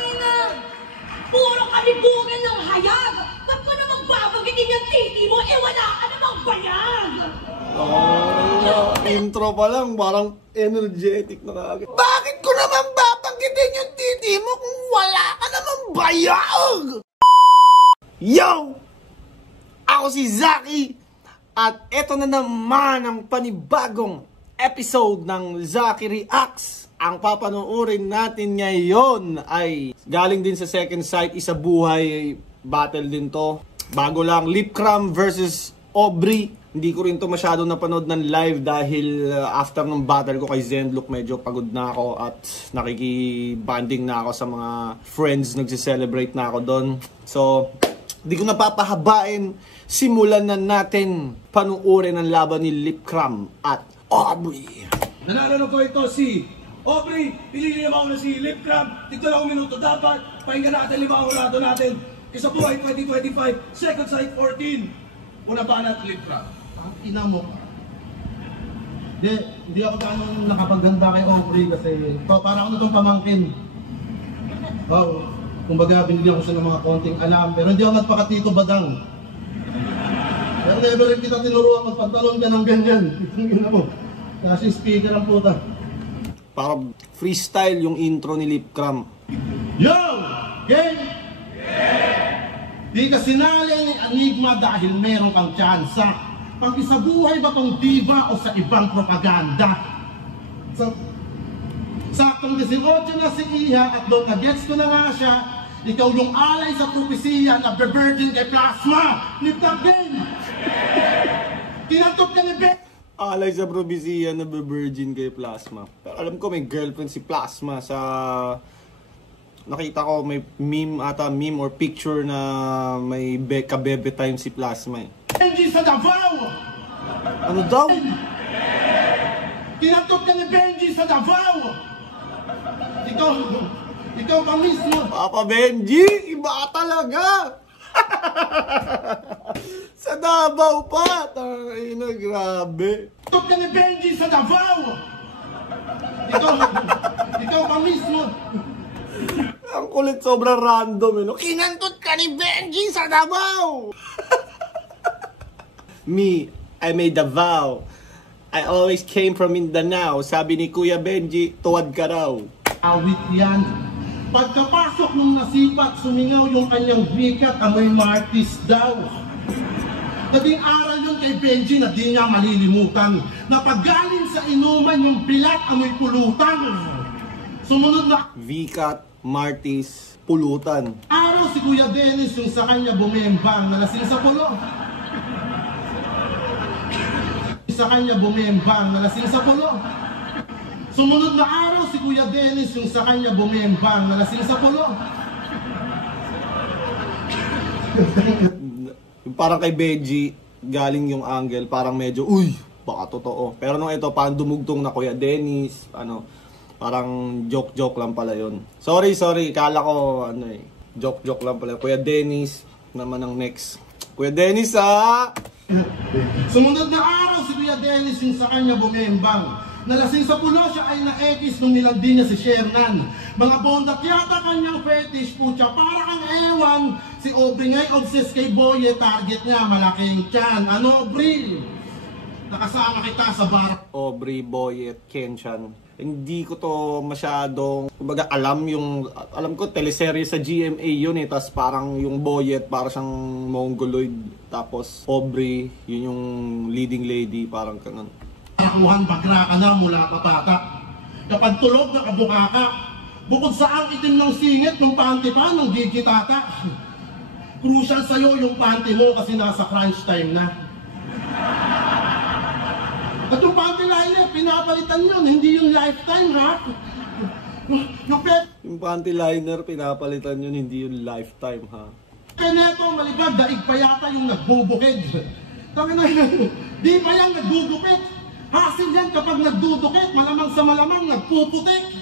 Ina! Puro kalibugan ng hayag! Ba't mo naman babagitin yung titi mo? Eh wala ka namang bayag! Intro pa lang, parang energetic na kagad. Bakit ko naman babanggitin yung titi mo kung wala ka namang bayag? Yo! Ako si Zaki at eto na naman ang panibagong episode ng Zaki Reacts. Ang papanoorin natin ngayon ay galing din sa Second Sight, Isa Buhay battle din to. Bago lang, Lipcram versus Aubrey. Hindi ko rin to masyado napanood ng live dahil after ng battle ko kay Zenlook medyo pagod na ako at nakikibanding na ako sa mga friends, nagsiselebrate na ako doon. So, hindi ko napapahabain, simulan na natin panuorin ang laban ni Lipcram at Aubrey. Nanalo ko ito si Aubrey, pinili naman ako na si Lipcram. Tignan ako minuto dapat, pakinggan natin 5 ang rato natin. Isa Buhay 2025, Second Sight 14. Una pa natin Lipcram. Ang ina mo ka. Hindi ako ganun nakapaganda kay Aubrey kasi parang ako na itong pamangkin. Oh, kumbaga binigyan ko siya ng mga konting alam pero hindi ako nagpakatito badang. Pero never rin kita tinuruan magpantalon ka ng ganyan. Tingnan mo. Kasi speaker ang puta. Parang freestyle yung intro ni Lipcram. Yo! Game! Di ka sinali ni Enigma dahil meron kang tsansa. Pag isa buhay ba tong diva o sa ibang propaganda? Saktong 18 na si Iha at doon na-gets ko na nga siya. Ikaw yung alay sa propesiya na virgin kay Plasma. Lipcram game! Kinantok ka ni Ben! Alay sa propesiya na virgin kay Plasma. Pero alam ko may girlfriend si Plasma sa... Nakita ko may meme or picture na may kabebe time si Plasma eh. Benji sa Davao! Ano daw? Kinantok ka ni Benji sa Davao! Ikaw pa mismo! Papa Benji! Iba talaga! Sa Davao pa! Tangina, grabe! Kinantok ka ni Benji sa Davao! Ikaw pa mismo! Ang kulit, sobrang random eh, no? Kinantot ka ni Benji sa Davao! Me, I made a vow. I always came from Mindanao. Sabi ni Kuya Benji, tuwad ka raw. Awit yan. Pagkapasok nung nasipat, sumingaw yung kanyang bikat, amoy martis daw. Naging aral yun kay Benji na di niya malilimutan. Napagaling sa inuman yung bilat, amoy pulutan. Sumunod na Vikat, Martis, pulutan. araw si Kuya Dennis yung sa kanya bumembang, nalasing sa pulo. Sa kanya bumembang, nalasing sa pulo. Sumunod na araw si Kuya Dennis yung sa kanya bumembang, nalasing sa pulo. Parang kay Benji, galing yung angle, parang medyo, uy, baka totoo. Pero nung ito, parang dumugtong na Kuya Dennis, parang joke lang pala yun. Sorry, kala ko, joke lang pala. Kuya Dennis, naman ang next. Kuya Dennis, Sumunod na araw si Kuya Dennis yung sa kanya bumembang. Nalasing sa pulo siya ay na-ekis nung nilandi niya si Shernan. Mga bondat yata kanyang fetish putya. Para ang ewan, si Aubrey nga'y obsessed kay Boye. Target niya, malaking tiyan. Ano, Aubrey? Nakasama kita sa bar. Aubrey, Boyet, Kenchan. Hindi ko to masyadong, kumbaga alam ko teleserye sa GMA yun eh, tapos parang yung Boyet para siyang mongoloid, tapos Aubrey, yun yung leading lady, parang kanon. Nakuhan bagra ka na mula pa bata. Kapag tulog nakabuka ka, bukod sa ang itim ng singit ng panty pa ng gigitata. Crucial sa'yo yung panty mo kasi nasa crunch time na. At yung panty liner, pinapalitan yun, hindi yung lifetime, ha? Yung panty liner, pinapalitan yun, hindi yung lifetime, ha? Kaya neto, malibag, daig pa yata yung nagbubukid. Tangina, di pa yan nagbubukid. Hasil yan kapag nagdudukit, malamang sa malamang nagpuputik.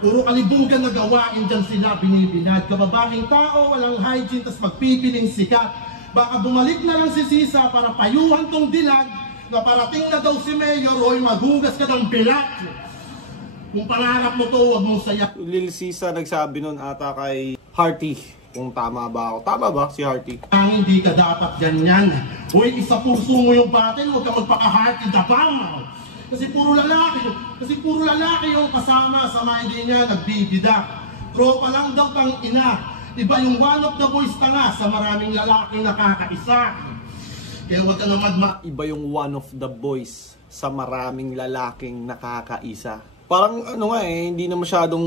Puro kalibugan na gawain dyan sila binibinad. Kababaking tao, walang hygiene, tas magpipiling sikat. Baka bumalik na lang si Sisa para payuhan tong dilag. Na parating na daw si Mayor, oy maghugas ka ng bilat. Kung pangarap mo to, huwag mong saya. Lil Sisa nagsabi nun ata kay Hearty. Kung tama ba ako. Tama ba si Hearty? Ang hindi ka dapat ganyan. Uy, isa puso mo yung battle, huwag ka magpaka-hearty dabang. Kasi puro lalaki yung kasama sa mga hindi niya nagbibida. Tropa lang daw tang ina. Iba yung one of the boys tanga sa maraming lalaking nakakaisa. Kaya huwag ka na Iba yung one of the boys sa maraming lalaking nakakaisa. Parang ano nga hindi na masyadong,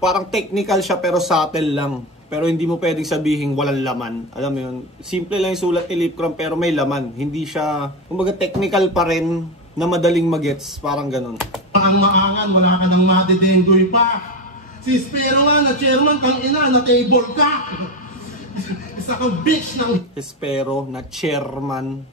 parang technical siya pero subtle lang. Pero hindi mo pwedeng sabihin walang laman. Alam mo yun, simple lang yung sulat ni Lipcram pero may laman. Hindi siya, kumbaga technical pa rin na madaling magets, parang ganun. Ang maangan, wala ka nang madedenggoy pa. Si Espero nga na chairman, tang ina, na table ka. Isa kang bitch ng Espero na chairman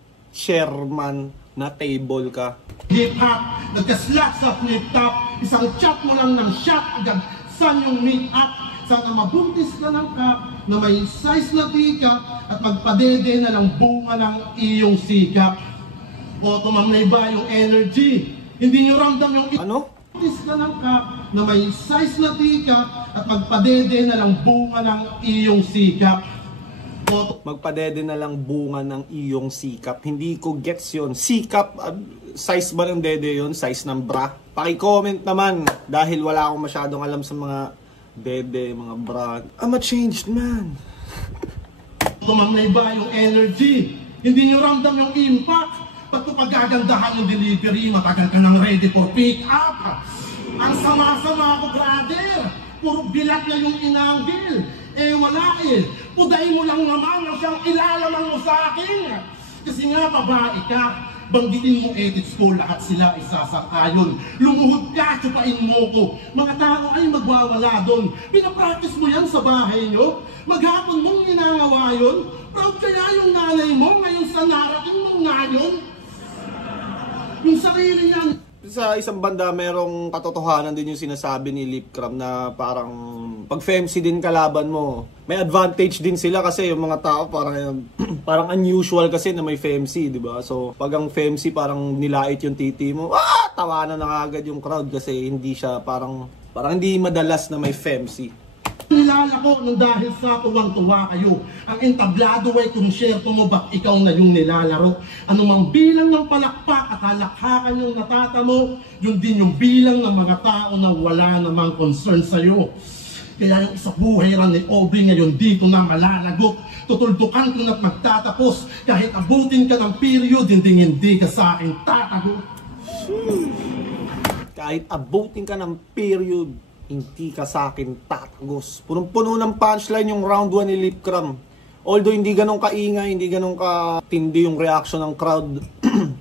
na table ka. hip-hop, nagka-slack sa flip-top, isang chat mo lang ng shot, agad saan yung meet-up. Sana mabuntis ka ng cup na may size na teacup at magpadede na lang bunga ng iyong sikap. O tumamnay ba yung energy? Hindi nyo ramdam yung Ano? buntis ka ng cup na may size na teacup at magpadede na lang bunga ng iyong sikap. O Magpadede na lang bunga ng iyong sikap. Hindi ko gets yun. Sikap, size ba ng dede yun? Size ng bra? Paki-comment naman dahil wala akong masyadong alam sa mga dede, mga bra. I'm a changed man. tumamnay ba yung energy? Hindi nyo ramdam yung impact? Pag pagagandahan yung delivery, matagal ka nang ready for pick up. Ang sama-sama ko, brother. Puro bilat na yung inanggil. Eh wala eh. Puday mo lang naman ang siyang ilalamang mo sa akin. Kasi nga babae ka. Banggitin mo edits ko, lahat sila isasang-ayon. Lumuhod ka, tsupain mo ko. Mga tao ay magwawala doon. Pinapractice mo yan sa bahay nyo. Maghapon mong ginagawa yun. Proud kaya yung nanay mo ngayon sa narating mong ngayon. Yung sarili niya. Sa isang banda, merong katotohanan din yung sinasabi ni Lipcram na parang pag FEMC din kalaban mo, may advantage din sila kasi yung mga tao parang parang unusual kasi na may FEMC, di ba? So, pag ang FEMC parang nilait yung titi mo, tawanan na agad yung crowd kasi hindi siya parang hindi madalas na may FEMC. Nilala ko nung dahil sa tuwang-tuwa kayo. Ang entablado ay kung share mo ba ikaw na yung nilalaro. Anumang bilang ng palakpak at halakhakan yung natatamo, yun din yung bilang ng mga tao na wala namang concern sa'yo. Kaya yung isa buhay ran ni Aubrey ngayon dito na malalagot. Tutuldukan ko na't magtatapos. Kahit abutin ka ng period, hindi ka sa akin tatago. Kahit abutin ka ng period, hindi ka sa akin tatagos. Punong-puno ng punchline yung round 1 ni Lipcram. Although hindi ganun kaingay, hindi ganun katindi yung reaction ng crowd,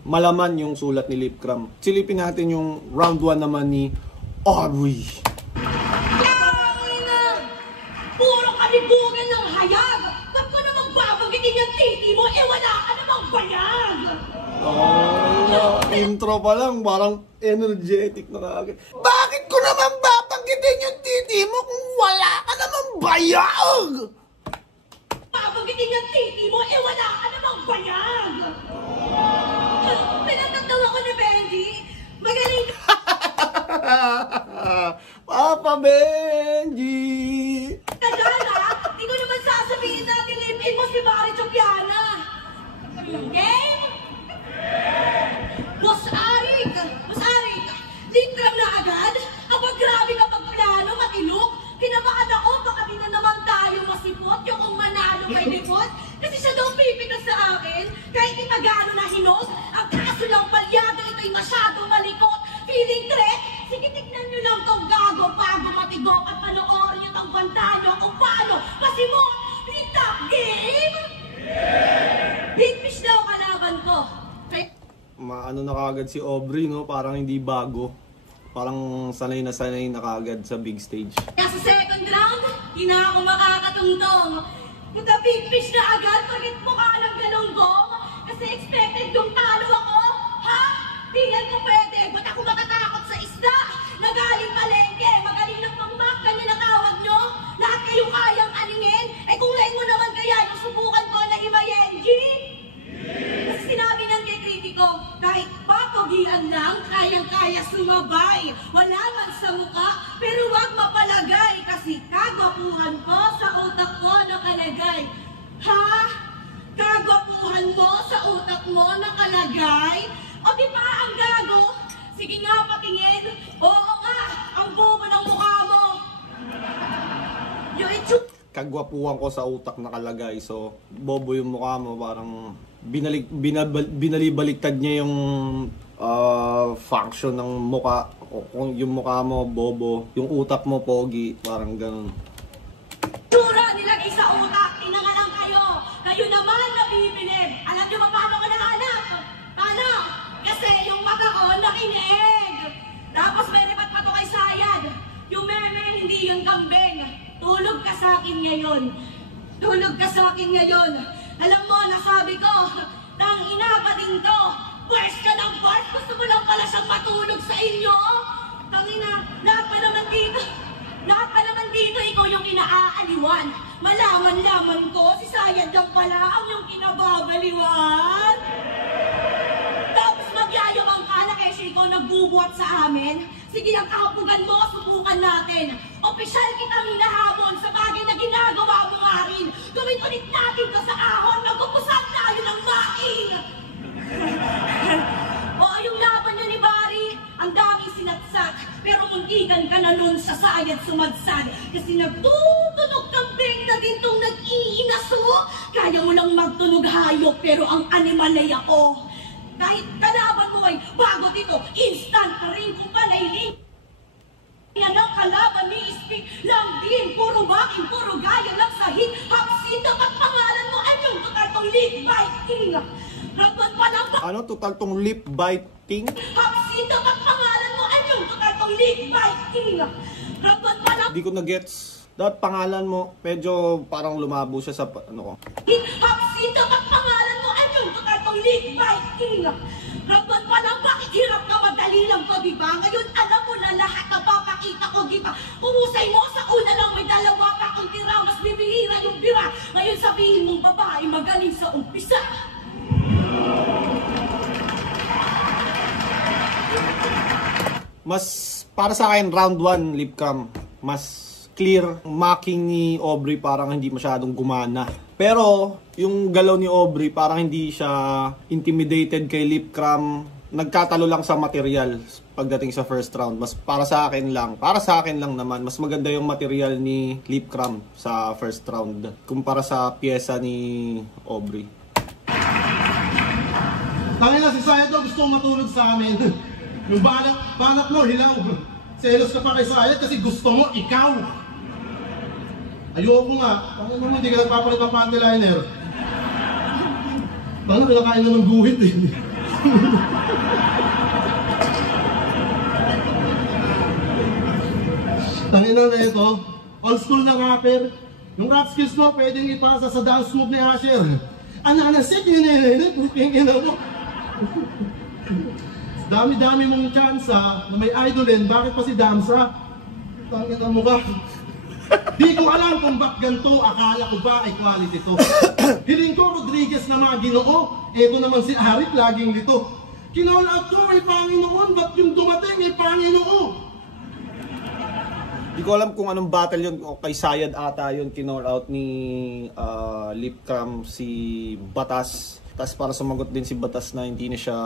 malaman yung sulat ni Lipcram. Silipin natin yung round 1 naman ni Aubrey. Ina! Puro kalibugan ng hayag! Ba't ko namang babanggitin yung titi mo? Wala ka namang bayag! Intro pa lang, parang energetic na kagad. Bakit ko naman babanggitin yung titi mo kung wala ka namang bayag? Babanggitin yung titi mo? Wala ka namang bayag! Pinagkatawa ko ni Benji. Magaling ka! Papa Benji! Kadala, di ko naman sasabihin na nilipin mo si Mari Chopiana. Game? Boss Arik! Lipcram na agad? Aba grabe kapag plano, matilok. Kinabahan ako, baka di na naman tayo masipot yung kung manalo may dipot. Kasi siya daw pipitas sa akin, kahit di magano na hinog. Ang kaso lang palyaga, ito'y masyadong malikot. Feeling threat? Sige, tignan nyo lang tong gago, bago matigok at panoorin nyo tong banta nyo kung paano masimot. Retap game? Big fish daw kalaban ko. Maano na kagad si Aubrey, no? Parang hindi bago. Parang sanay na kagad sa big stage. Kaya sa second round, di na ako makakatungtong. Puta big fish na agad, pagit mukha ng galunggong. Kasi expected kong talo ako. Ha? Tingnan ko pwede, ba't ako matatakot sa isda? Nagaling palengke, magaling ng pangmak, ganyan na tawag nyo? Lahat kayo kayang alingin? Eh kung lain mo naman kaya, yung subukan ko na imayenji? Kasi sinabi ng kay kritiko, kahit papogian lang, kayang-kaya sumabay. Wala man sa mukha. kagwapuhan ko sa utak nakalagay. So, bobo yung mukha mo, parang binalibaliktad niya yung function ng mukha. Kung yung mukha mo, bobo. Yung utak mo, pogi. Parang ganun. Tsura nilagay sa utak, inangalang kayo. Kayo naman nabibilib. Alam niyo ba paano ko nahanap? Paano? Kasi yung mata ko nakinig. Tapos may repat pa to kay Sayad. Yung meme, hindi yung kambing. Tulog ka sa akin ngayon. Tulog ka sa akin ngayon. Alam mo, nasabi ko, tang ina pa din to. Pwes ka ng part, gusto mo lang pala siyang matulog sa inyo. Tang ina, lahat pa naman dito, ikaw yung inaaaliwan. Malaman-laman ko, si Sayad lang pala ang yung kinababaliwan. Tapos magyayabang ka na kaya siya ikaw nagbubuhat sa amin. Sige ang kahapugan mo, subukan natin. Opisyal kitang hinahamon sa bagay na ginagawa mo nga rin. Gawin ulit natin to sa ahon, magkukusan tayo ng maing. Oo, yung laban niya ni Barry, ang daming sinatsak. Pero muntikan ka na nun sa Sayad sumadsad. Kasi nagtutunog kambing na din tong nag-iinaso. Kaya mo lang magtunog hayop, pero ang animal ay ako. Kahit kalaban mo ay bago dito, instant pa rin kung panayling. Yan ang kalaban ni Speak lang din, puro baking, puro gaya lang sa hit. Hapsin, dapat pangalan mo, anong total tong lip biting? Rabban pa lang ba? Ano, total tong lip biting? Hapsin, dapat pangalan mo, anong total tong lip biting? Rabban pa lang. Di ko na-gets. Dapat pangalan mo, medyo parang lumabo siya sa ano ko. Hapsin, dapat pangalan mo, anong total tong lip biting? Rabban pa lang, bakit hirap na madali lang to, diba? Ngayon alam mo na lahat na papakita ko, diba? Pumusay mo sa una lang may dalawa pa kung tira, mas bibihira yung bira. Ngayon sabihin mong babae magaling sa umpisa. Mas, para sa akin, round 1, lip cam. Mas clear. Mocking ni Aubrey parang hindi masyadong gumana. Pero, yung galaw ni Aubrey parang hindi siya intimidated kay lip cam. Nagkatalo lang sa material pagdating sa first round. Mas para sa akin lang naman, mas maganda yung material ni lip cam sa first round kumpara sa pyesa ni Aubrey. Tangin na si Sayad daw gusto matulog sa amin. Yung banat mo, hilaw. Selos ka pa kay Sayad kasi gusto mo, ikaw. Ayoko nga. Tangin mo, hindi ka nagpapalit ng panty liner. Tangin, pinakain na ng guhit eh. Tangin na ito, old school na rapper. Yung rap skills mo, pwedeng ipasa sa dance move ni Asher. Ananasik, yun. Dami-dami mong tsansa na may idolin, bakit pa si Damsa? Tangin ang mukha. Di ko alam kung ba't ganito, akala ko ba ay quality to. Hiling ko Rodriguez na mga Ginoo, eto naman si Arif laging lito. Kinall out ko ay Panginoon, ba't yung dumating ay Panginoon? Di ko alam kung anong battle yun, o kay Sayad ata yun, kinall out ni lip cam si Batas. Tapos para sumagot din si Batas na hindi na siya,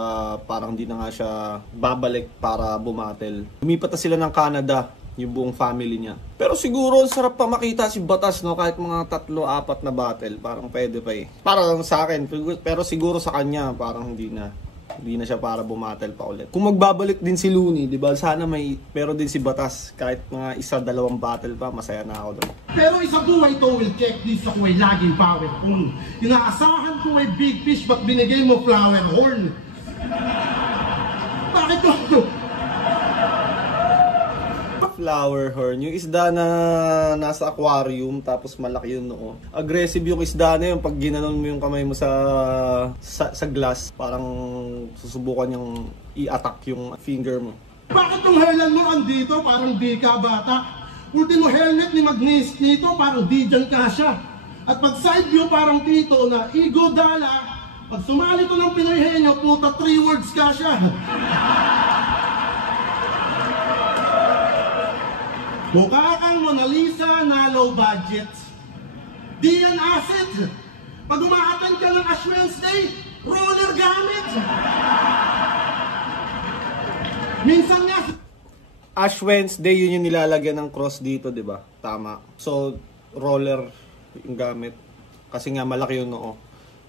parang hindi na nga siya babalik para bumatel. Lumipat na sila ng Canada, yung buong family niya. Pero siguro sarap pa makita si Batas, no, kahit mga 3-4 na battle, parang pwede pa eh. Parang sa akin, pero siguro sa kanya parang hindi na siya para bumatel pa ulit. Kung magbabalik din si Looney, di ba? Sana may pero din si Batas, kahit mga 1-2 battle pa, masaya na ako doon. Pero isa buhay to will check this ako ay laging power kung inaasahan ko ay big fish ba't binigay mo flower horn? Bakit ko? Flower horn, yung isda na nasa aquarium tapos malaki yung noo. Aggressive yung isda na yun pag ginanon mo yung kamay mo sa glass, parang susubukan yung i-attack yung finger mo. Bakit yung hairline mo andito parang di ka bata? Ultimo helmet ni Magnis nito parang di dyan ka siya. At pag side view parang tito na ego dala, pag sumali to ng Pinoy Henyo, puta 3 words ka siya. Mukha kang Mona Lisa na low budget. Di yan asset. Pag umaatan ka ng Ash Wednesday, roller gamit. Minsan nga... Ash Wednesday, yun yung nilalagyan ng cross dito, di ba? Tama. So, roller yung gamit. Kasi nga malaki yung noo.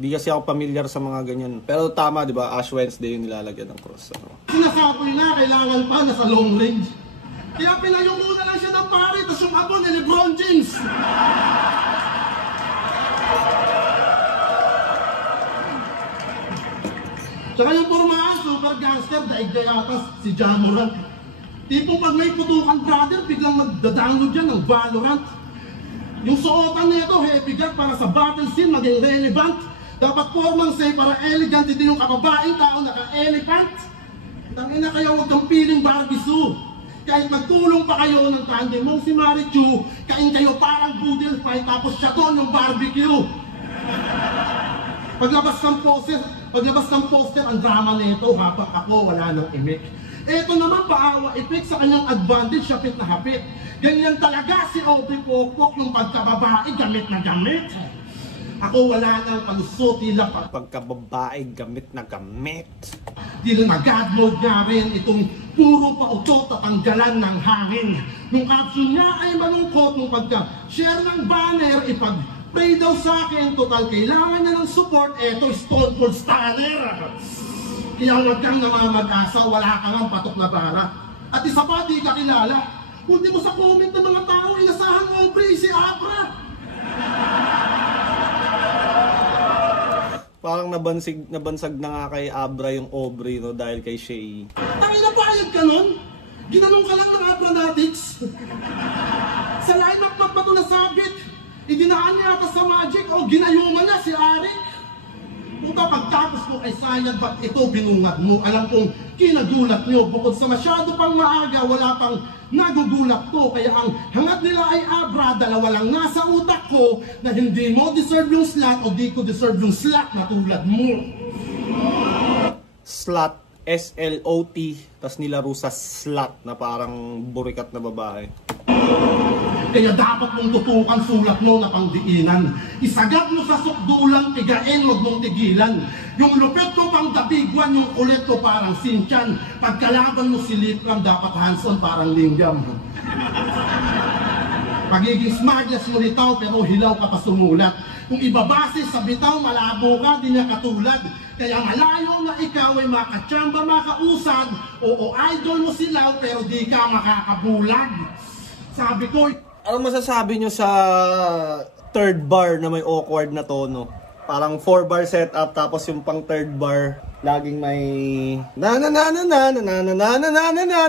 Di kasi ako familiar sa mga ganyan. Pero tama, di ba? Ash Wednesday yung nilalagyan ng cross. Ano? Sinasabi na, kailangan pa na sa long range. Kaya pinayong muna lang siya ng pare, tapos yung abo ni Lebron James. Tsaka yung pormahan, super gangster, daig na yatas si Ja Morant. Tipong pag may putukan brother, biglang magda-download yan ng Valorant. Yung suotan nito, heavy guard para sa battle scene maging relevant. Dapat formang say para elegant, hindi yung kababaeng tao naka-elephant. Tangina kayo, huwag kang piling Barbie Sue. Kahit magtulong pa kayo ng tandem mong si Marichu, kain kayo parang boodle fight, tapos siya doon yung barbecue. Paglabas ng poster, ang drama nito, habang ako wala nang imik. Eto naman paawa epek sa kanyang advantage, hapit na hapit. Ganyan talaga si Aubrey Pokpok, yung pagkababae, gamit na gamit. Ako wala nang palusot, tila Pagkababae, gamit na gamit. Tila na-God mode nga rin itong puro pautot at tanggalan ng hangin. Nung caption niya ay malungkot, nung pagka-share ng banner, ipag-pray daw sa akin, total kailangan niya ng support, eto Stone Cold Stunner. Kaya huwag kang namamag-asa, wala kang ang patok na bara. At isa pa, di ka kilala. Kung di mo sa comment ng mga tao, inasahan mo, Aubrey, si Abra. Parang nabansag na nga kay Abra yung Aubrey, no, dahil kay Shay. Tangina bayad ka nun? Ginanong ka lang ng Abranatics? Sa lineup na pa ito nasabit, idinaan niya ata sa Magic o ginayuman niya si Arik. Puta, pagtapos mo kay Sayad, ba't ito binungad mo? Alam kong kinagulat niyo, bukod sa masyado pang maaga, wala pang nagugulat to. Kaya ang hangad nila ay Abra, dalawa lang nasa utak ko na hindi mo deserve yung slot o di ko deserve yung slot na tulad mo. Slot, S-L-O-T, tas nilaro sa slot na parang burikat na babae. Kaya dapat mong tutukan sulat mo na pangdiinan. Isagad mo sa sukdulan, tigain, wag mong tigilan. Yung lupit ko pang dabigwan, yung kulit ko parang sinchan. Pagkalaban mo si Lipram, dapat hands-on parang linggam. Pagiging smuggles mo litaw, pero hilaw ka pa sumulat. Kung ibabase sa bitaw, malabo ka, di niya katulad. Kaya malayo na ikaw ay makatsamba, makausad. Oo, idol mo silaw, pero di ka makakabulag. Sabi ko, Ano masasabi nyo sa third bar na may awkward na tono? Parang 4-bar setup, tapos yung pang third bar, laging may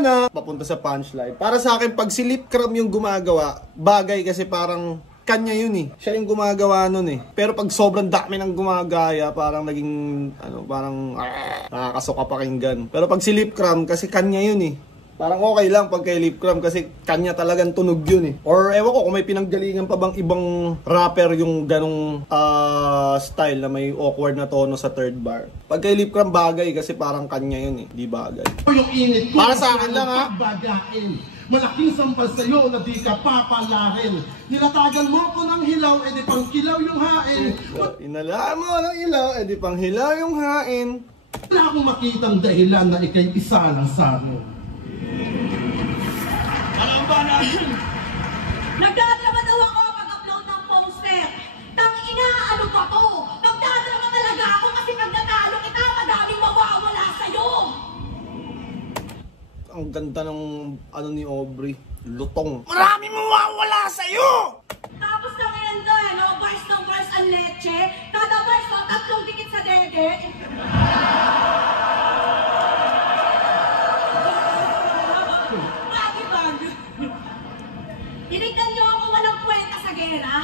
na papunta sa punchline. Para sa akin, pag si Lipcram yung gumagawa, bagay kasi parang kanya yun eh. Siya yung gumagawa nun eh. Pero pag sobrang dami ng gumagaya, parang naging, parang nakakasuka pakinggan. Pero pag si Lipcram, kasi kanya yun eh. Parang okay lang pag kay Lipcram kasi kanya talagang tunog yun eh. Or ewan ko kung may pinanggalingan pa bang ibang rapper yung ganong style na may awkward na tono sa third bar. Pag kay Lipcram bagay kasi parang kanya yun eh, di bagay. yung init ko, Para sa akin lang, ha? Bagain. Malaking sampal sa'yo na di ka papalarin. Nilatagan mo ko ng hilaw, edi pang kilaw yung hain. Inalaan mo ng ilaw, edi pang hilaw yung hain. Wala akong makitang dahilan na ikay isa lang sa akin. Alam ba na? Nagdadrama daw ako pag-upload ng poster. Tangina, ano ba to? Nagdadrama talaga ako kasi pag natalo kita, madaming mawawala sa'yo. Ang ganda ng ni Aubrey. Lutong. Marami mawawala sa'yo! Tapos na ngayon doon, no? Bars ng bars ang leche. Kada bars, no? 3 dikit sa dede. Tinignan niyo ako walang kwenta sa gera.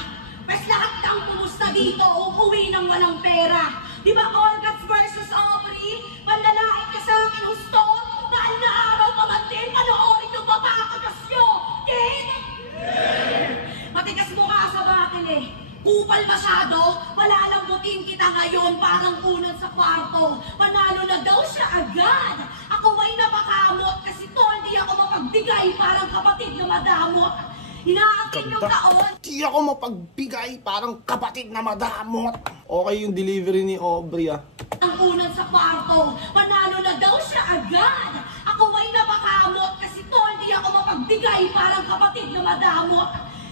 Mas lahat ng pumusta dito, uuwi ng walang pera. Di ba Olgats versus Aubrey? Panlalait ka sa akin, husto. Dahil na araw ka man din, panoorin yung mapakagas nyo. Game? Matigas mo ka sa bakin eh. Kupal masyado, malalambutin kita ngayon parang unod sa kwarto. Manalo na daw siya agad. Ako ay napakamot kasi tol, di ako mapagbigay parang kapatid na madamot. Inaakin yung taon. Di ako mapagbigay, parang kapatid na madamot. Okay yung delivery ni Aubrey ah. Ang unod sa kwarto, manalo na daw siya agad. Ako ay napakamot kasi tol, di ako mapagbigay parang kapatid na madamot.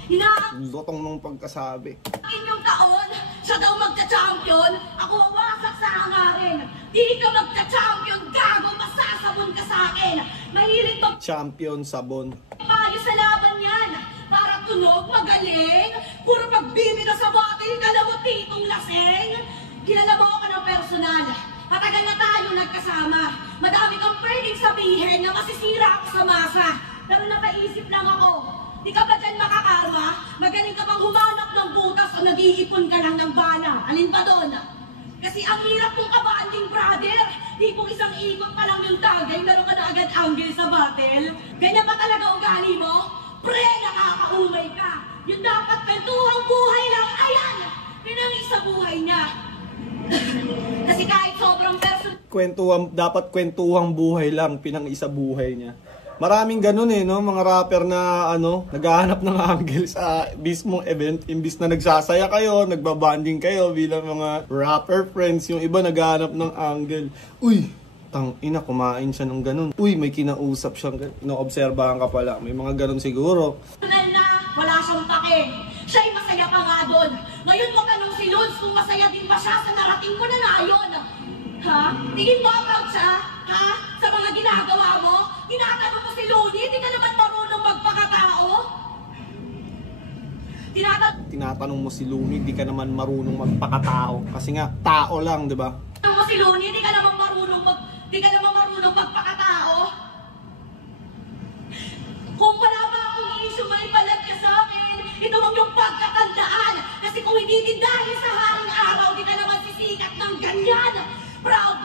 Lutong nung pagkasabi. Inyong taon, siya daw magka-champion, ako wawasak sa hangarin. Di ka magka-champion, gago, masasabon ka sa akin. Mahilig Champion sabon. payo sa laban yan. Para tunog, magaling, puro pagbibida sa batil, dalawa titong laseng. Kilala mo ako ng personal. Matagal na tayo nagkasama. Madami kang pwedeng sabihin na masisira ako sa masa. Pero napaisip lang ako, di ka ba dyan makakarma? Magaling ka bang humanap ng butas o nag-iipon ka lang ng bala? Alin pa doon? Kasi ang hirap kong kabanding, brother. Di kung isang ikot pa lang yung tagay, meron ka na agad angle sa battle. Ganyan ba talaga ugali mo? Pre, nakakaumay ka. Yung dapat kwentuhang buhay lang, ayan! Pinangi sa buhay niya. Kasi kahit sobrang Dapat kwentuhang buhay lang, pinang-isa buhay niya. Maraming ganun no, mga rapper na naghahanap ng angle sa mismong event. Imbis na nagsasaya kayo, nagbabanding kayo bilang mga rapper friends, yung iba naghahanap ng angle. Uy, ina, kumain siya ng ganun. Uy, may kinausap siyang inoobserbahan ka pala. May mga ganun siguro. na wala siyang pake. Siya'y masaya pa nga doon. Ngayon mo tanong si Lons kung masaya din ba siya sa narating mo na ayon. Ha? Tingin mo proud siya? Ha? Sa mga ginagawa mo? Tinatanong mo si Loni, hindi ka naman marunong magpakatao? Tinatanong mo si Loni, di ka naman marunong magpakatao. Kasi nga, tao lang, di ba? Tinatanong mo si Loni, di ka naman marunong magpakatao? Kung wala ba akong isumal palag ka sa akin, ito ang yung pagkatandaan. Kasi kung hindi din dahil sa haring araw, di ka naman sisikat ng ganyan. Proud,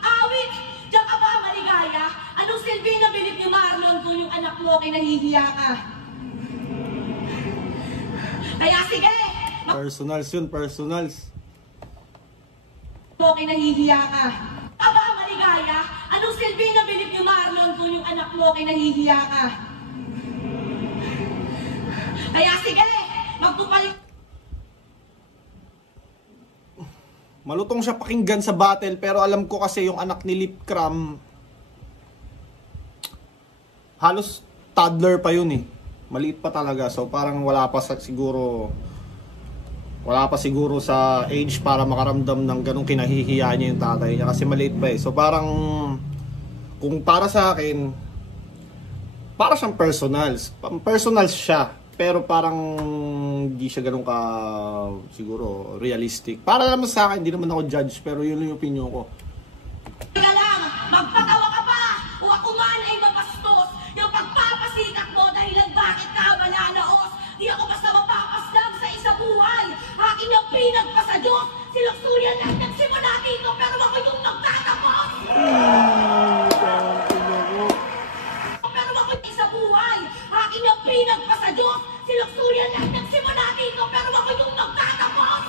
awit! Diyan ka ba maligaya? Anong silbi na bilib ni Marlon kung yung anak mo kay nahihiya ka? Kaya sige! Personals yun, personals. Mo kay nahihiya ka. Aba maligaya? Anong silbi na bilib ni Marlon kung yung anak mo kay nahihiya ka? Kaya sige! Magpupalit. Malutong siya pakinggan sa battle, pero alam ko kasi yung anak ni Lip Cram, halos toddler pa yun Maliit pa talaga. So parang wala pa siguro sa age para makaramdam ng ganung kinahihiya niya yung tatay niya. Kasi maliit pa So parang, kung para sa akin, para siyang personals siya. Pero parang hindi siya ganun ka siguro realistic. Para naman sa akin, hindi naman ako judge, pero yun yung opinion ko. Teka lang, magpatawa ka pa! O ako man ay mapastos! Yung pagpapasikat mo dahilan bakit ka malalaos! Di ako basta mapapaslang sa isa buhay! Akin yung pinagpasa Diyos! Si Luxurian lang nagsimula dito, pero ako yung magtatapos! Pero ako yung isa buhay! Akin yung pinagpasa Diyos! Si Luxurian lang nagsimula dito, pero ako yung magtatapos!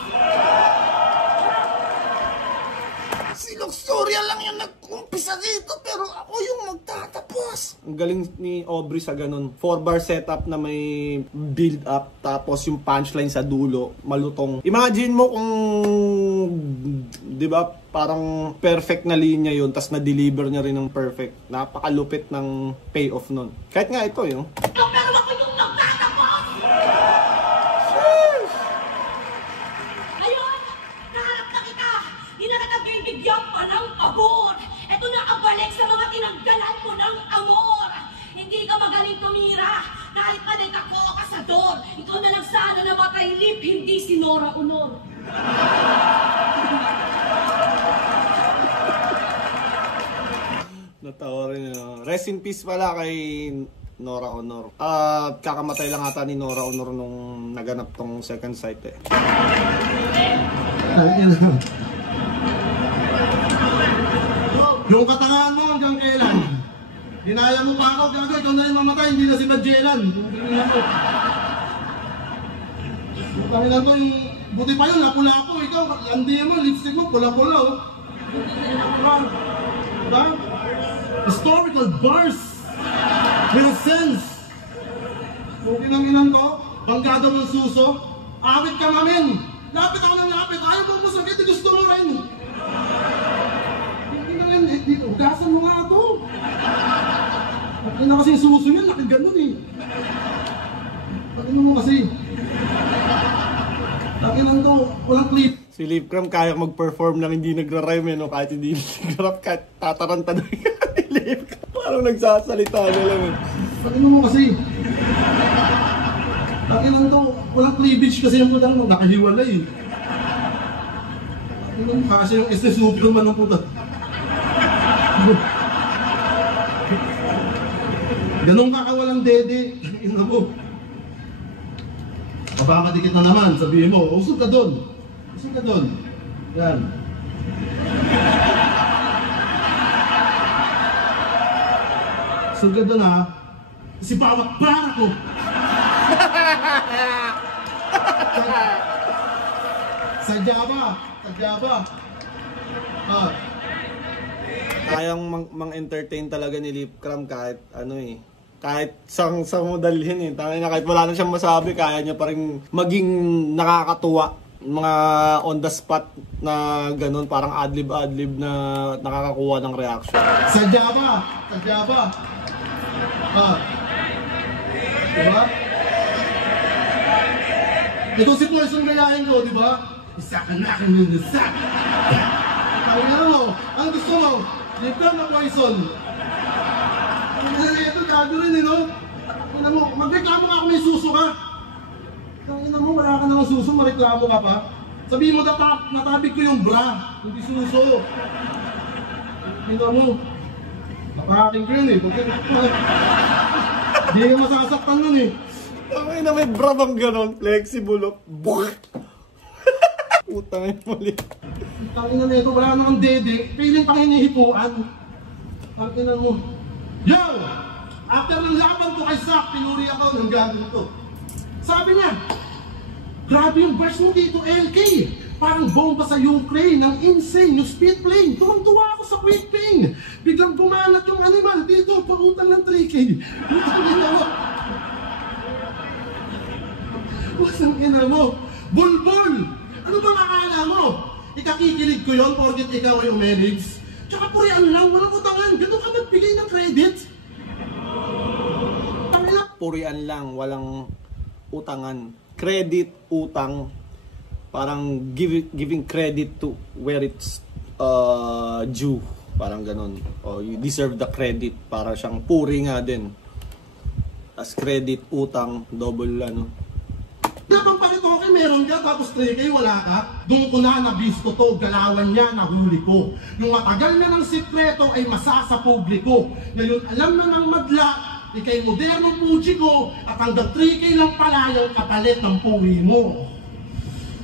Si Luxuria lang yung nag-umpisa dito, pero ako yung magtatapos. Ang galing ni Aubrey sa ganun. 4-bar setup na may build up, tapos yung punchline sa dulo, malutong. Imagine mo kung, di ba, parang perfect na linya yun, tas na-deliver niya rin ng perfect. Napakalupit ng payoff nun. Kahit nga ito yun. Pero ako yung magtatapos! Ngayon, naharap na kita. Di na kita bibigyan pa ng pabor. Ito na ang balik sa mga tinanggalan mo ng amor. Hindi ka magaling tumira. Kahit panig ako kasador. Ikaw na lang sana namatay Lip, hindi si Nora Honor. Natawa rin. Rest in peace pala kay Nora Honor. Kakamatay lang ata ni Nora Honor nung naganap tong second sight Yung katangahan mo hanggang kailan? Hinaya mo pa ako, gago, ikaw na yung mamatay, hindi na si Magellan. Yung kanila to, yung buti pa yun, napula-po, ikaw, landi mo, lipstick mo, pula-pula, Diba? Historical bars! May sense! Buti ng inan to, banggado mong suso, awit ka namin! Lapit ako ng lapit, ayaw mo masakit, gusto mo rin! Dito, ugasan mo nga ito. At na kasing suso yan, laki ganun Ano mo kasi? Takinan to, walang clip. Si Lip Cram kaya mag-perform lang hindi nagra-rhyme no? Kahit hindi nag-rap, kahit tataranta na ni Lip Cram. Parang nagsasalita na lang Ano mo kasi? Takinan to, walang cleavage kasi yung puta nung nakahiwalay. Ano mo kasi yung S Superman ng puta. Ganun kakawalang dede. Ina mo. Mapamadikit na naman, sabihin mo, usog ka doon. Usog ka doon. Yan. Usog ka doon ha. Kasi bawat para ko. Sadya ba? Sadya ba? Kayang mang-entertain talaga ni Lip Cram kahit ano kahit sang mo dalhin Tangina na kahit wala na siyang masabi, kaya niya pa rin maging nakakatuwa. Mga on the spot na ganun, parang adlib na nakakakuha ng reaction. Sadya ba? Sadya ba? Diba? Ito si Poison gayahin ko, diba? Isa ka na akin yung isa. Ano mo? Ang gusto mo? Lip Cram na Poison. Ito gago rin no? Ano mo? Magreklamo ka kung may suso ka. Tangina mo, wala ka naman suso, mareklamo ka pa. Sabihin mo natabig ko yung bra, hindi suso. Tingnan mo. Napakaking ko yun Hindi ka masasaktan nun Tangina may bra bang ganon? Flexible Utang yung mali. Tangina na ito, wala namang dede. Piling pang hinihipuan. Tangina mo. Yo! After ng laban ko kay Zack, pinuri ako ng gagawin ko. Sabi niya, grabe yung verse mo dito, LK. Parang bomba sa Ukraine, ang insane, yung speed plane. Tuwang-tuwa ako sa quick ping. Biglang bumanat yung animal dito, pagutang ng 3K. Utang ina mo. Utang ina mo. Bulbul! Ano ba makala mo? Ikakikilig ko yun, porket ikaw ay umeligs. Tsaka purian lang, walang utangan. Ganun ka magbigay ng credit. Purian lang, walang utangan. Credit, utang, parang giving credit to where it's due. Parang ganun. You deserve the credit. Para siyang puri nga din. As credit, utang, double Dabang pa rito, okay, meron ka, tapos 3K, wala ka. Doon ko na nabisto to, galawan niya, nahuli ko. Yung matagal na ng sikreto ay masa sa publiko. Ngayon, alam na ng madla, ikay moderno puji ko, at hanggang 3K lang pala yung kapalit ng puri mo.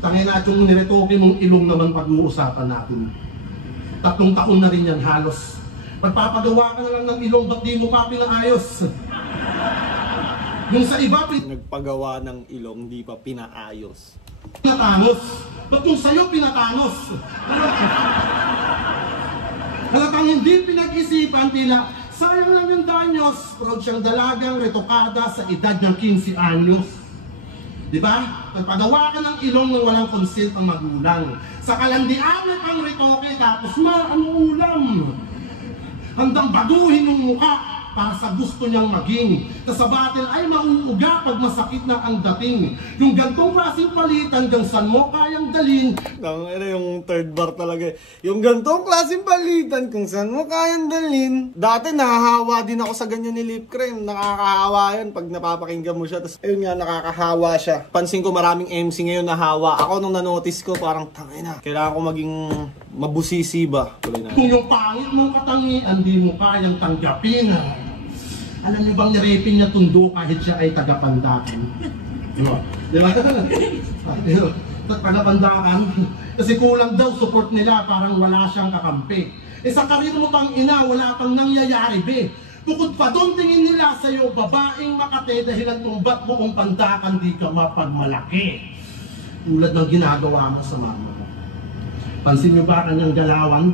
Tangin na yung niretoke mong ilong naman pag-uusapan natin. 3 taon na rin yan halos. Pagpapagawa ka na lang ng ilong, ba't di mo pa pinaayos? Yung sa iba, nagpagawa ng ilong, di pa pinaayos. Pinatangos. Ba't yung sa'yo pinatangos? Halatang hindi pinag-isipan, tila sayang lang yung danyos. Proud siyang dalagang retokada sa edad ng 15 anyos. Diba? Nagpagawa ka ng ilong nang walang consent ang magulang. Sa kalandianan ang retoke, tapos ano ulam? Handang baguhin yung mukha para sa gusto niyang maging. Sa battle ay mauuga pag masakit na ang dating. Yung gantong klaseng palitan, hanggang saan mo kayang dalhin. Yung third bar talaga. Yung gantong klaseng palitan, kung saan mo kayang dalhin. Dati nahahawa din ako sa ganyan ni Lip Cram. Nakakahawa yan pag napapakinggan mo siya. Tapos ayun nga, nakakahawa siya. Pansin ko maraming MC ngayon nahawa. Ako nung nanotice ko, parang tangina. Kailangan ko maging mabusisi ba? Kung yung pangit mong katangian, di mo kayang tanggapin. Alam niyo bang nirepin niya tundo kahit siya ay tagapandakan? Di ba? Tagapandakan. Kasi kulang daw support nila, parang wala siyang kakampi. Sa karir mo tang ina, wala pang nangyayari be. Bukod pa doon, tingin nila sa'yo, babaeng Makate dahilan kung ba't buong pandakan di ka mapagmalaki. Tulad ng ginagawa mo sa mama mo. Pansin niyo ba kanyang galawan?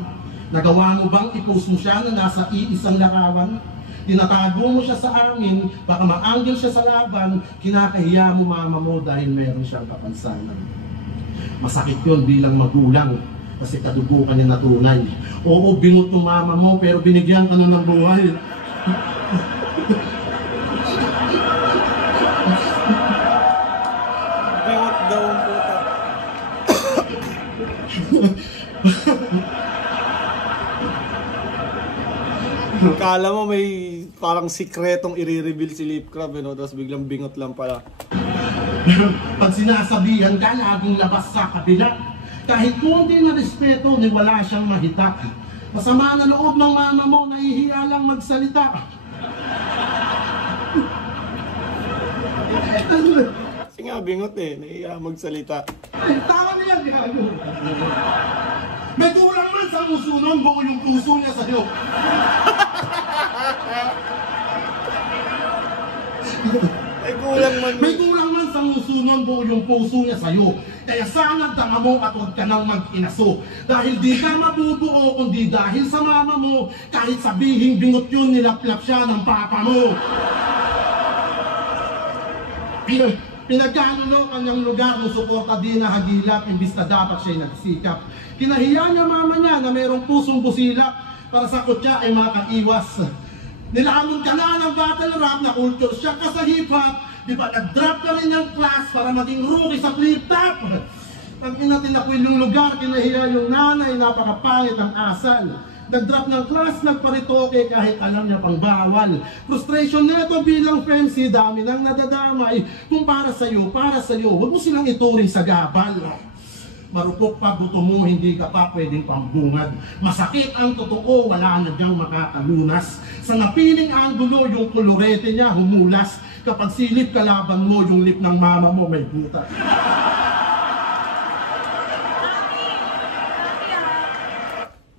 Nagawa mo bang i-post mo siya na nasa iisang larawan? Tinatago mo siya sa amin, baka ma-angle siya sa laban, kinakahiya mo mama mo dahil meron siyang kapansanan. Masakit yun bilang magulang, kasi kadugo ka niya na tunay. Oo, binut ng mama mo, pero binigyan ka na ng buhay. Akala mo may parang sikretong i-reveal si Lip Crab, you know? Tapos biglang bingot lang pala. Pag sinasabihan ka, laging labas sa kabila. Kahit konti na respeto, ni wala siyang mahitak. Masama na loob ng mama mo, nahihiya lang magsalita. Kasi nga bingot eh, nahiya magsalita. Ay, tawa niya, gago. May kulang man sa puso nun, buo yung puso niya sa'yo. May kulang man sa puso nun, buo yung puso niya sa'yo. Kaya sana tama mo at huwag ka nang mag-inaso. Dahil di ka mabubuo, kundi dahil sa mama mo, kahit sabihin bingot yun, nilaplap siya ng papa mo. Pinagkanulo kanyang lugar ng suporta din na hagilap, imbis na dapat siya'y nagsikap. Kinahiya niya mama niya na mayroong pusong busilak para sa kutya ay makaiwas. Nilamon ka na ng battle rap na culture siya ka sa hip-hop. Di ba nag-drop ka rin ng class para maging rookie sa flip-top? Pag inatinakwil yung lugar, kinahiya yung nanay, napakapangit ang asal. Nag-drop ng class, nagparitoke kahit alam niya pang bawal. Frustration neto bilang fancy, dami nang nadadamay. Kung para sa'yo, huwag mo silang ituring sa gabal. Marupok pa buto mo, hindi ka pa pwedeng pambungad. Masakit ang totoo, wala na diyang makakalunas. Sa napiling anggulo, yung kolorete niya humulas. Kapag silip kalaban mo, yung lip ng mama mo may butas.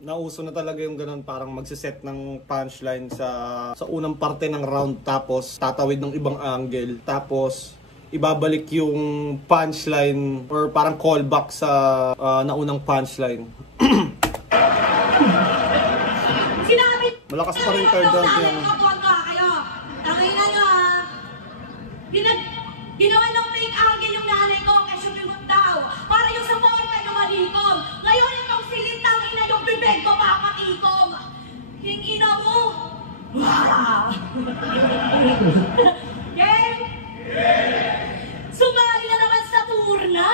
Nauso na talaga yung ganun, parang magsiset ng punchline sa unang parte ng round, tapos tatawid ng ibang angle, tapos ibabalik yung punchline or parang callback sa naunang punchline. Malakas pa rin third round niya. Ginawa ng fake angle yung nanay ko kasi sumigot daw. Para yung sa forma yung malikom. Ngayon itong silitang ina yung bibig ko papatikom. Yung ina mo. Wow! Game? Sumali na naman sa turna.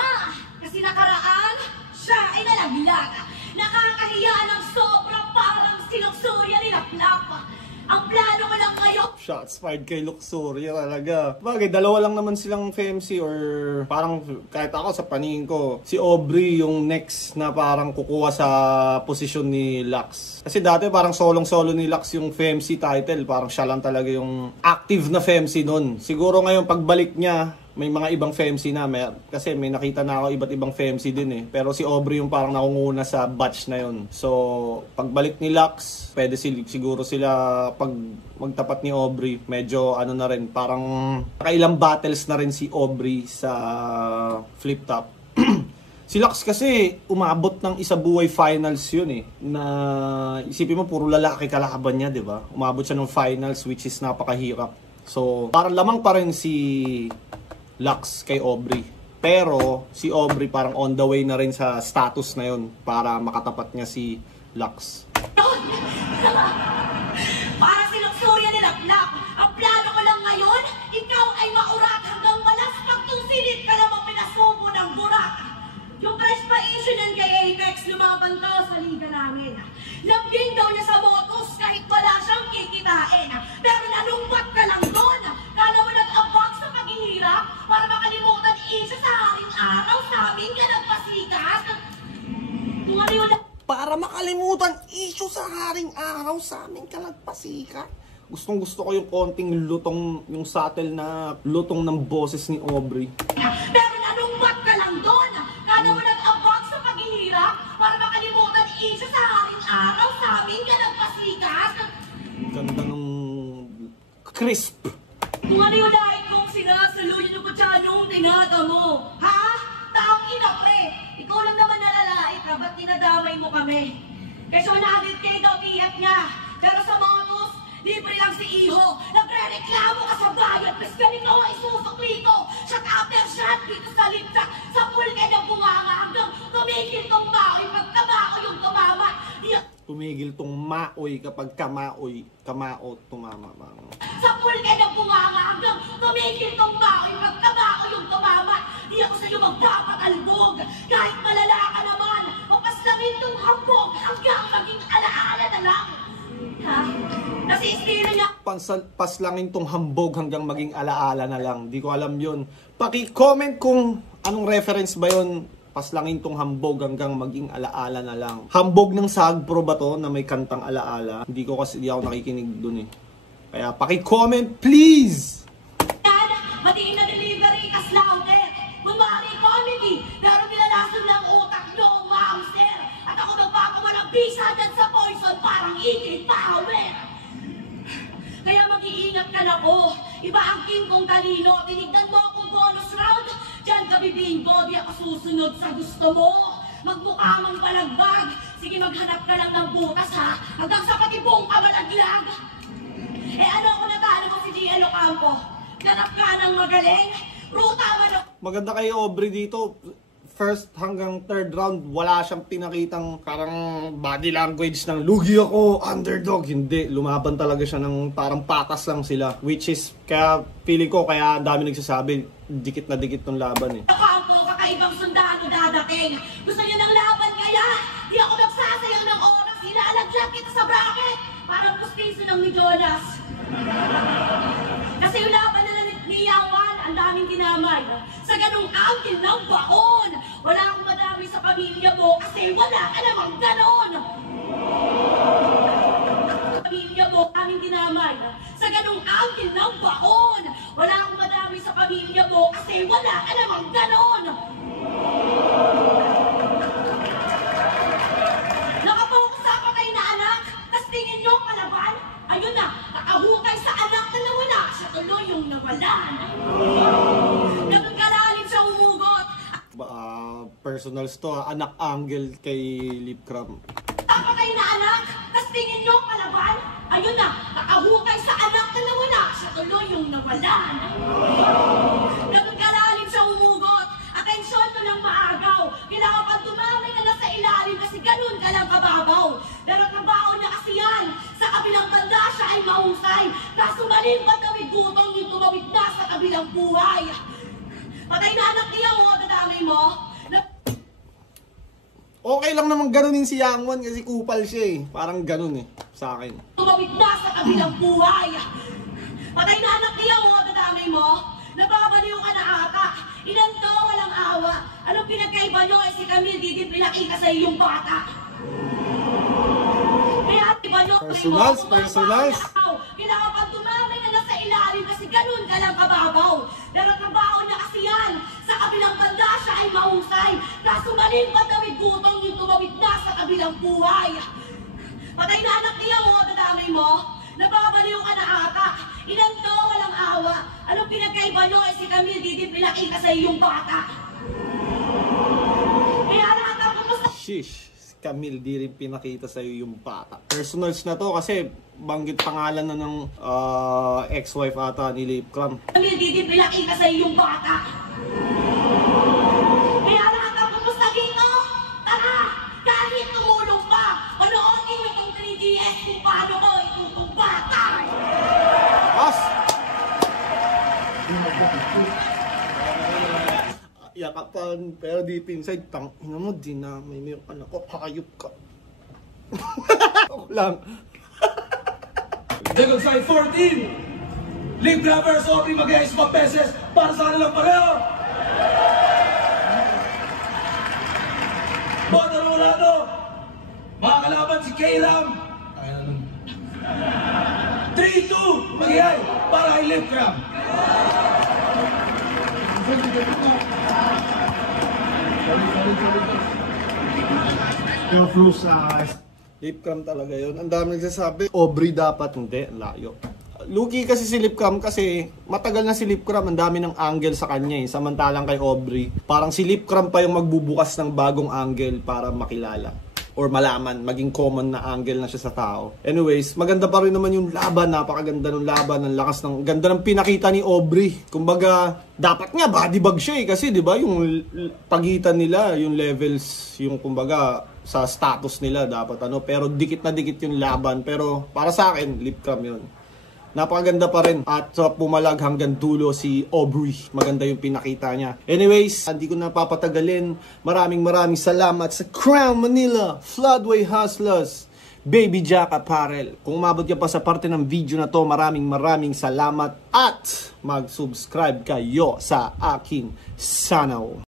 Kasi nakaraan, siya ay nalaglag. Nakakahiya ng sobrang parang sinuksurya ni Laplap. Ang plano ko lang ngayon. Shots fired kay Luxuria talaga. Bagay, dalawa lang naman silang FMC or parang kahit ako sa paningin ko, si Aubrey yung next na parang kukuha sa posisyon ni Lux. Kasi dati parang solong-solo ni Lux yung FMC title. Parang siya lang talaga yung active na FMC nun. Siguro ngayon pagbalik niya, may mga ibang FMC na. Kasi may nakita na ako iba't ibang FMC din eh. Pero si Aubrey yung parang nakunguna sa batch na yun. So, pagbalik ni Lux, pwede siguro sila pag magtapat ni Aubrey. Medyo ano na rin, parang nakailang battles na rin si Aubrey sa flip top. Si Lux kasi umabot ng isa buhay finals yun eh. Na isipin mo puro lalaki kalaban niya, 'di ba? Umabot siya ng finals which is napakahirap. So, parang lamang pa rin si Lux kay Aubrey. Pero si Aubrey parang on the way na rin sa status na yun para makatapat niya si Lux. Para sinuksurya ni Laplap. Ang plano ko lang ngayon, ikaw ay maurat hanggang malas pagtusilid ka lamang pinasubo ng burak. Yung price pa issue ng kay Apex, lumaban to sa liga namin. Lambing daw niya sa motos kahit wala siyang kikitain. Pero nanumpat ka lang doon. Kala mo nag-abang sa paghihirap para makalimutan isa sa haring araw sa amin ka nagpasikas. Kung ano yun Para makalimutan issue sa haring araw sa amin kalagpasika. Gustong gusto ko yung konting lutong, yung subtle na lutong ng boses ni Aubrey. Pero nanumpat ka lang doon. Kala mo nag-abang sa paghihirap para makalimutan isa sa haring araw sa amin ka nagpasikas. Ganda ng crisp. Kung ano yung lahat kong sinasaluyo ng kutsanong tinata mo. Ha? Taong ina, pre. Ikaw lang naman nalalait na ba't tinadamay mo kami? Kasi 100K daw iyak niya. Pero sa motos, libre lang si Iho. Nagre-reklamo ka sa bayad. Mas galing ikaw ay susukli ko. Shot after shot dito sa lipsa. Sa pulked ng bunganga hanggang tumigil tong baoy. Pagkabao yung tumama. Tumigil tong maoy kapag kamao tumama. Sa pulked ng bunganga hanggang tumigil tong baoy. Pagkabao yung tumama. Di ako sa'yo magpapatalbog. Kahit malala ka naman, mapaslangin tong hambog hanggang maging alaala na lang. Ha? Kasi Kasi estilo niya. Paslangin tong hambog hanggang maging alaala na lang. Di ko alam yun. Paki-comment kung anong reference ba yun. Paslangin tong hambog hanggang maging alaala na lang. Hambog ng Sagpro ba to na may kantang alaala? Hindi ko kasi di ako nakikinig dun eh. Kaya paki-comment please! Matiin na delivery, kaslauter. Kunwari comedy, pero nilalason ng utak nyo, mauser. At ako magpapawalang bisa dyan sa poison, parang Ingrid Power. Kaya mag-iingat ka na po. Iba ang king kong talino. Tinignan mo akong bonus round. Diyan ka bibinggo, di ako susunod sa gusto mo. Magmukha mang palagbag. Sige, maghanap ka lang ng butas ha. Hanggang sa patibong ka malaglag. Eh ano kung natalo mo si G.L. Ocampo? Ganap ka ng magaling. Ruta manok. Maganda kay Aubrey dito. First hanggang third round, wala siyang pinakitang parang body language ng lugi ako, underdog. Hindi, lumaban talaga siya ng parang patas lang sila. Which is, kaya feeling ko, kaya dami nagsasabi, dikit na dikit ng laban eh. Ocampo, kakaibang sundalo dadating. Gusto niyo ng laban kaya? Di ako nagsasayang ng oras. Ilalagyan kita sa bracket. Parang pustiso ng ni Jonas. Kasi yung laban na ni Yawan, ang daming dinamay. Sa ganung angle ng baon, wala akong madami sa pamilya mo kasi wala ka namang ganon. Pamilya mo, aming dinamay. Sa ganung angle ng baon, wala akong madami sa pamilya mo kasi wala ka namang ganon. Nakapokus ako kay na anak, tas tingin nyo kalaban? Ayun na, nakahukay sa anak na nawala, siya tuloy yung nawalan. Ganun kalalim siya umugot. Personals to, anak angle kay Lipcram. Ako kay na anak, tas tingin nyo kalaban? Ayun na, nakahukay sa anak na nawala, siya tuloy yung nawalan. Ganun kalalim siya umugot. Atensyon mo ng maagaw. Kailangan pang tumamay na nasa ilalim kasi ganun ka lang kababaw. Pero trabaho niya kasi yan. Sa kabilang banda siya ay mahusay. Kaso malimbat kami gutong yung tumawid na sa kabilang buhay. Patay na anak niya mo, dadamay mo. Okay lang naman ganunin si Yangwan kasi kupal siya eh. Parang ganun eh, sa akin. Tumawid na sa kabilang buhay. Patay na anak niya mo, dadamay mo. Nababaliw ka na ata. Ilan to, walang awa. Anong pinagkaiba nyo? Si Camille, di pinaki ka sa iyong bata. Kaya iba nyo, Personals. Kailangan pang tumamay na nasa ilalim kasi ganun ka lang kababaw. Pero trabaho niya kasi yan. Sa kabilang banda siya ay mahusay. Kaso malimbat kami gutong yung tumawid na sa kabilang buhay. Patay na anak niya mo, dadamay mo. Nababaliw ka na ata. Ilan to, walang awa. Anong pinagkaiba nyo? Si Camille, di pinaki ka sa iyong bata. Kaya lahat ang kumusta. Shish, si Camille di rin pinakita sa'yo yung bata. Personals na to kasi banggit pangalan na ng ex-wife ata ni Lipcram. Camille, di pinaki ka sa iyong bata. Kaya lahat ang kumusta dito. Tara, kahit tumulong pa, panoorin nyo itong 3DS kung paano ko itutong bata. Pas! Yakapan, pero deep inside, tangina mo, di na may yung anak ko, hayop ka. Ako lang. Second side 14. Libra versus Aubrey mag-iayos pa beses para sa kanilang pareho. Bota ng Molado. Mga kalaban si K-Ram. 3-2 mag-iay para kay Libra. Lipcram talaga yun. Ang dami nagsasabi, Aubrey dapat, hindi, layo. Lugi kasi si Lipcram kasi matagal na si Lipcram, ang dami ng angle sa kanya eh. Samantalang kay Aubrey, parang si Lipcram pa yung magbubukas ng bagong angle para makilala or malaman, maging common na angle na siya sa tao. Anyways, maganda pa rin naman yung laban, napakaganda ng laban, ang lakas ng ganda ng pinakita ni Aubrey. Kumbaga, dapat nga body bag siya eh kasi 'di ba, yung pagitan nila, yung levels, yung kumbaga sa status nila dapat ano, pero dikit na dikit yung laban, pero para sa akin, Lipcram 'yun. Napakaganda pa rin at pumalag hanggang dulo si Aubrey. Maganda yung pinakita niya. Anyways, hindi ko na papatagalin. Maraming salamat sa Crown Manila, Floodway Hustlers, Baby Jack Apparel. Kung umabot ka pa sa parte ng video na to, maraming salamat at mag-subscribe kayo sa aking channel.